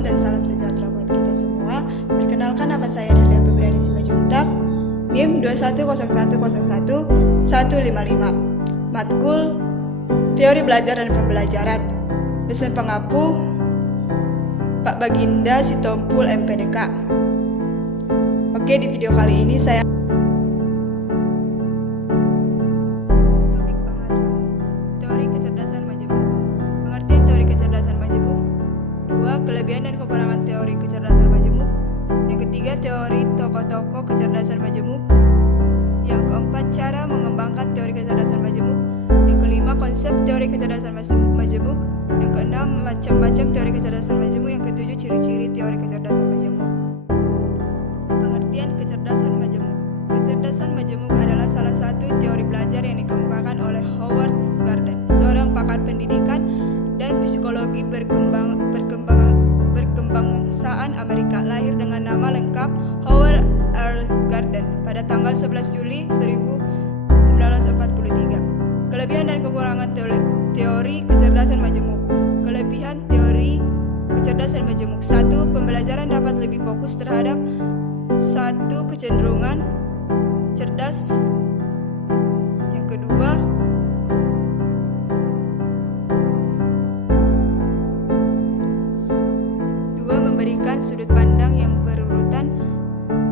Shalom dan salam sejahtera buat kita semua. Perkenalkan, nama saya Dahlia Febriani Simajuntak, NIM 210101155. Matkul Teori Belajar dan Pembelajaran. Dosen pengapu Pak Baginda Sitompul MPDK. Oke, di video kali ini saya topik bahasan teori kecerdasan majemuk. Pengertian teori kecerdasan majemuk. 2. Kelebihan dan kekurangan teori kecerdasan majemuk. Yang ketiga, teori tokoh-tokoh kecerdasan majemuk. Yang keempat, cara mengembangkan teori kecerdasan majemuk. Yang kelima, konsep teori kecerdasan majemuk. Yang keenam, macam-macam teori kecerdasan majemuk. Yang ketujuh, ciri-ciri teori kecerdasan majemuk. Pengertian kecerdasan majemuk. Kecerdasan majemuk adalah salah satu teori belajar yang dikemukakan oleh Howard Gardner, seorang pakar pendidikan dan psikologi berkembangsaan Amerika. Lahir dengan nama lengkap Howard R. Gardner pada tanggal 11 Juli 1943. Kelebihan dan kekurangan teori kecerdasan majemuk. Kelebihan teori kecerdasan majemuk. 1. Pembelajaran dapat lebih fokus terhadap satu kecenderungan cerdas. Yang kedua, memberikan sudut pandang yang berurutan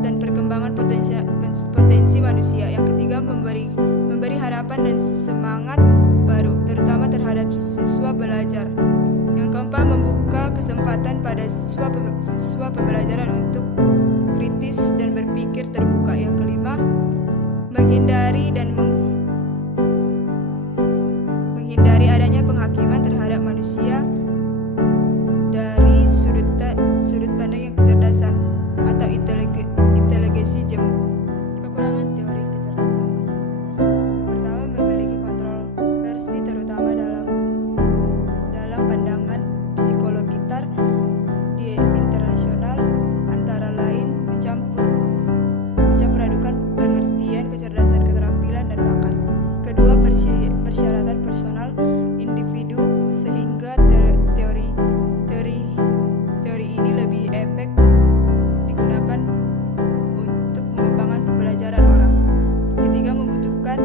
dan perkembangan potensi manusia. Yang ketiga, memberi harapan dan semangat baru, terutama terhadap siswa belajar. Yang keempat, membuka kesempatan pada siswa pembelajaran untuk kritis dan berpikir terbuka. Yang kelima, menghindari adanya penghakiman terhadap manusia dari sudut pandang yang kecerdasan atau inteligensi jemuk. Kekurangan teori kecerdasan majemuk. Yang pertama, memiliki kontroversi terutama dalam pandangan psikologitar di internasional, antara lain mencampur adukan pengertian kecerdasan, keterampilan, dan bakat. Kedua, persyaratan personal individu, sehingga teori ini lebih efektif digunakan untuk mengembangkan pembelajaran orang. Ketiga, membutuhkan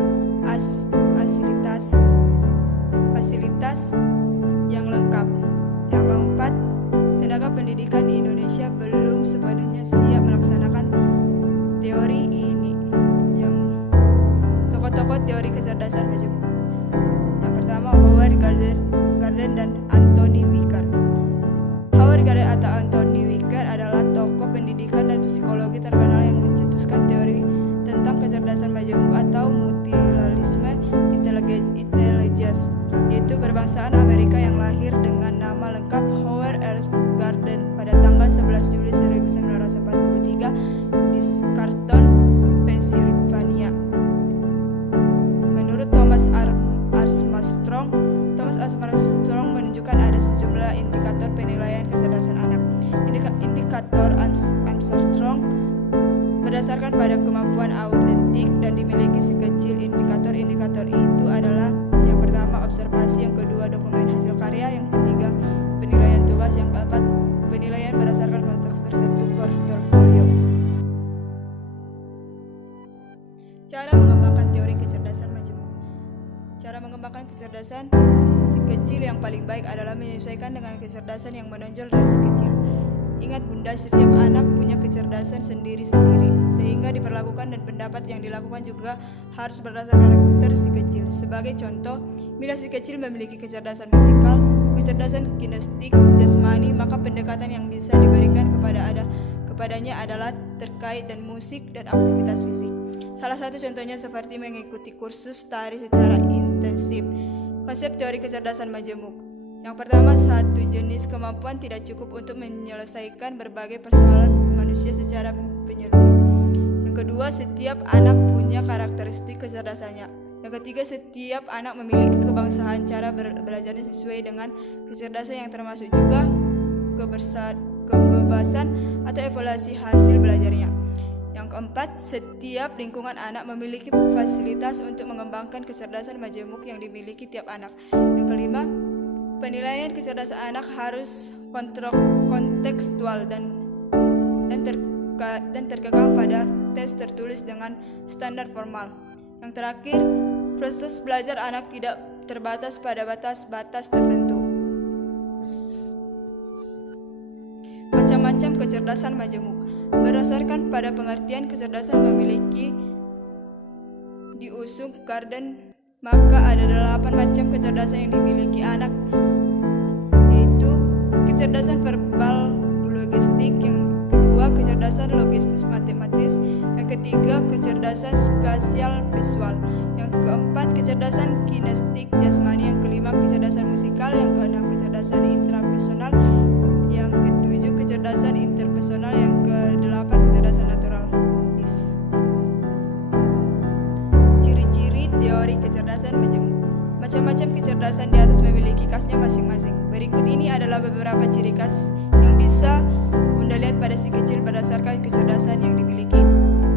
fasilitas yang lengkap. Yang keempat, tenaga pendidikan di Indonesia belum sepenuhnya siap melaksanakan teori ini. Yang tokoh-tokoh teori kecerdasan majemuk. Yang pertama, Howard Gardner dan Anthony Wicker. Howard Gardner atau Anthony Wicker adalah tokoh pendidikan dan psikologi terkenal yang mencetuskan teori tentang kecerdasan majemuk atau multilateralisme intelligence, yaitu berbangsaan Amerika yang lahir dengan nama lengkap Howard R. Gardner pada tanggal 11 Juli 1943 di Scranton, Pennsylvania. Menurut Thomas Armstrong menunjukkan ada sejumlah indikator penilaian kecerdasan anak. Indikator Armstrong berdasarkan pada kemampuan autentik dan dimiliki sekecil indikator itu adalah: yang pertama, observasi; yang kedua, dokumen hasil karya; yang ketiga, penilaian tugas; yang keempat, penilaian berdasarkan konteks tertentu, portofolio. Cara mengembangkan teori kecerdasan majemuk. Cara mengembangkan kecerdasan si kecil yang paling baik adalah menyesuaikan dengan kecerdasan yang menonjol dari si kecil. Ingat Bunda, setiap anak punya kecerdasan sendiri-sendiri, sehingga diperlakukan dan pendapat yang dilakukan juga harus berdasarkan karakter si kecil. Sebagai contoh, bila si kecil memiliki kecerdasan musikal, kecerdasan kinestik, jasmani, maka pendekatan yang bisa diberikan kepadanya adalah terkait dan musik dan aktivitas fisik. Salah satu contohnya seperti mengikuti kursus tari secara intensif. Konsep teori kecerdasan majemuk. Yang pertama, satu jenis kemampuan tidak cukup untuk menyelesaikan berbagai persoalan manusia secara menyeluruh. Yang kedua, setiap anak punya karakteristik kecerdasannya. Yang ketiga, setiap anak memiliki kebangsaan cara belajarnya sesuai dengan kecerdasan yang termasuk juga kebebasan atau evaluasi hasil belajarnya. Yang keempat, setiap lingkungan anak memiliki fasilitas untuk mengembangkan kecerdasan majemuk yang dimiliki tiap anak. Yang kelima, penilaian kecerdasan anak harus kontekstual dan terkekang pada tes tertulis dengan standar formal. Yang terakhir, proses belajar anak tidak terbatas pada batas-batas tertentu. Macam-macam kecerdasan majemuk. Berdasarkan pada pengertian kecerdasan memiliki diusung Carden, maka ada 8 macam kecerdasan yang dimiliki anak, yaitu kecerdasan verbal logistik, yang kedua kecerdasan logistis matematis, yang ketiga kecerdasan spasial visual, yang keempat kecerdasan kinestik jasmani, yang kelima kecerdasan musikal, yang keenam kecerdasan intrapersonal, yang ketujuh kecerdasan interpersonal, yang kedelapan kecerdasan naturalis. Ciri-ciri teori kecerdasan majemuk. Macam-macam kecerdasan di atas memiliki khasnya masing-masing. Berikut ini adalah beberapa ciri khas yang bisa Bunda lihat pada si kecil berdasarkan kecerdasan yang dimiliki.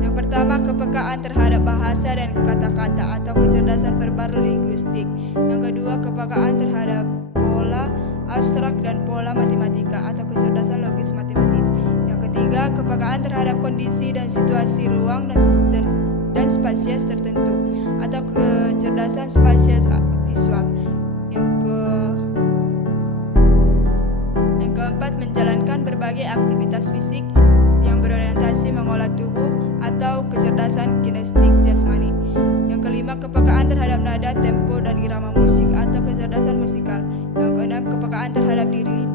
Yang pertama, kepekaan terhadap bahasa dan kata-kata atau kecerdasan verbal linguistik. Yang kedua, kepekaan terhadap pola abstrak dan pola matematika atau kecerdasan logis matematis. Yang ketiga, kepekaan terhadap kondisi dan situasi ruang dan spasies tertentu atau kecerdasan spasies visual. Yang keempat, menjalankan berbagai aktivitas fisik yang berorientasi mengolah tubuh atau kecerdasan kinestik jasmani. Yang kelima, kepekaan terhadap nada, tempo, dan irama musik atau kecerdasan musikal. Yang keenam, kepekaan terhadap diri